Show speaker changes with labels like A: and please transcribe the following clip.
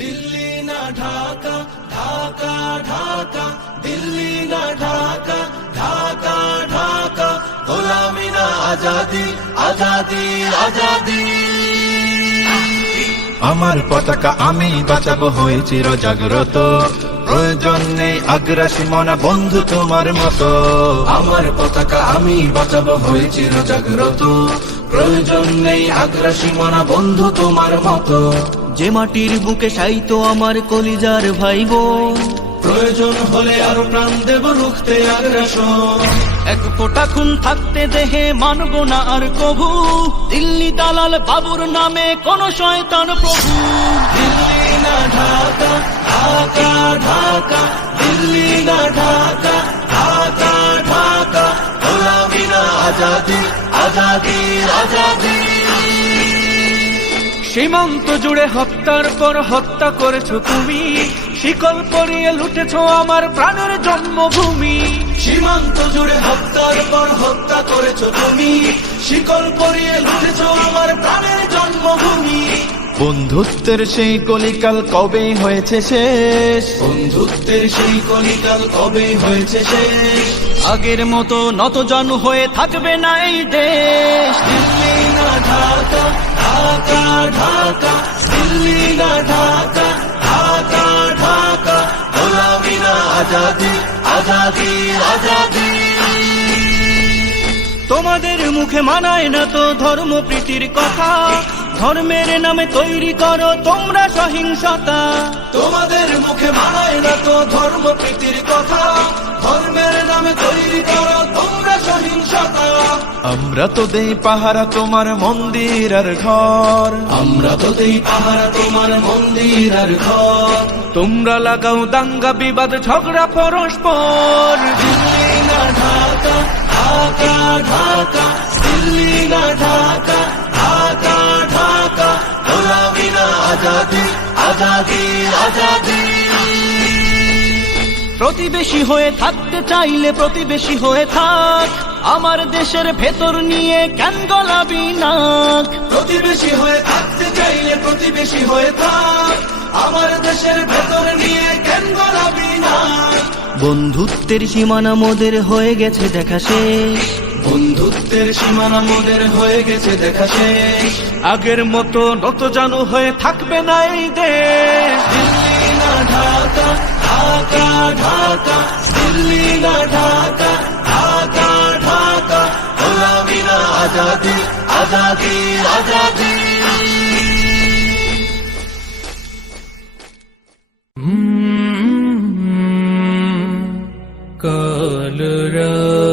A: দিল্লি না ঢাকা ঢাকা ঢাকা দিল্লি না ঢাকা ঢাকা ঢাকা গোলামি না আজাদি আজাদি আজাদি
B: আমার পতাকা আমি বাঁচাবো হয়েছি জাগ্রত প্রয়োজন নেই আগ্রাসী মনা বন্ধু তোমার মতো
C: আমার পতাকা আমি বাঁচাবো হয়েছি জাগ্রত প্রয়োজন নেই আগ্রাসী মনা বন্ধু তোমার মতো
D: যে মাটির বুকে সাইতো আমার কলিজার ভাই
E: প্রয়োজন হলে আরো প্রাণ দেব রুখতে
F: এক কোটা খুন থাকতে দেহে মানব না আর কভু দিল্লি দালাল বাবুর নামে কোন শয়তান প্রভু
A: দিল্লি না ঢাকা ঢাকা ঢাকা দিল্লি না ঢাকা ঢাকা ঢাকা আজাদি আজাদি আজাদি
G: সীমান্ত জুড়ে হত্যার পর হত্যা করেছো তুমি শিকল পরিয়ে লুটেছ আমার প্রাণের জন্মভূমি
H: সীমান্ত জুড়ে হত্যার পর হত্যা করেছো তুমি শিকল পরিয়ে লুটেছ আমার প্রাণের জন্মভূমি
I: বন্ধুত্বের সেই কলিকাল কবে হয়েছে শেষ
J: বন্ধুত্বের সেই কলিকাল কবে হয়েছে শেষ
F: আগের মতো নতজন হয়ে থাকবে না এই দেশ
A: না ঢাকা ঢাকা ঢাকা দিল্লি না ঢাকা ঢাকা ঢাকা গোলামি না আজাদি আজাদি আজাদি
G: তোমাদের মুখে মানায় না তো ধর্ম প্রীতির কথা ধর্মের নামে তৈরি করো তোমরা সহিংসতা
H: তোমাদের মুখে মানায় না তো ধর্ম প্রীতির কথা ধর্মের নামে তৈরি করো
I: আমরা তো দেই পাহারা তোমার মন্দির আর ঘর
K: আমরা তো দেই পাহারা তোমার মন্দির আর ঘর
G: তোমরা লাগাও দাঙ্গা বিবাদ ঝগড়া পরস্পর
A: আজাদি আজাদি
G: প্রতিবেশী হয়ে থাকতে চাইলে প্রতিবেশী হয়ে থাক আমার দেশের ভেতর নিয়ে কেন গলাবি নাক
H: প্রতিবেশী হয়ে থাকতে চাইলে প্রতিবেশী হয়ে থাক আমার দেশের ভেতর নিয়ে কেন গলাবি নাক
D: বন্ধুত্বের সীমানা মোদের হয়ে গেছে দেখা শেষ
K: বন্ধুত্বের সীমানা মোদের হয়ে গেছে দেখা শেষ
G: আগের মতো নত জানু হয়ে থাকবে না এই দেশ
A: দিল্লি না ঢাকা ঢাকা ঢাকা দিল্লি না ঢাকা আজাদি আজাদি আজাদি
L: কলরা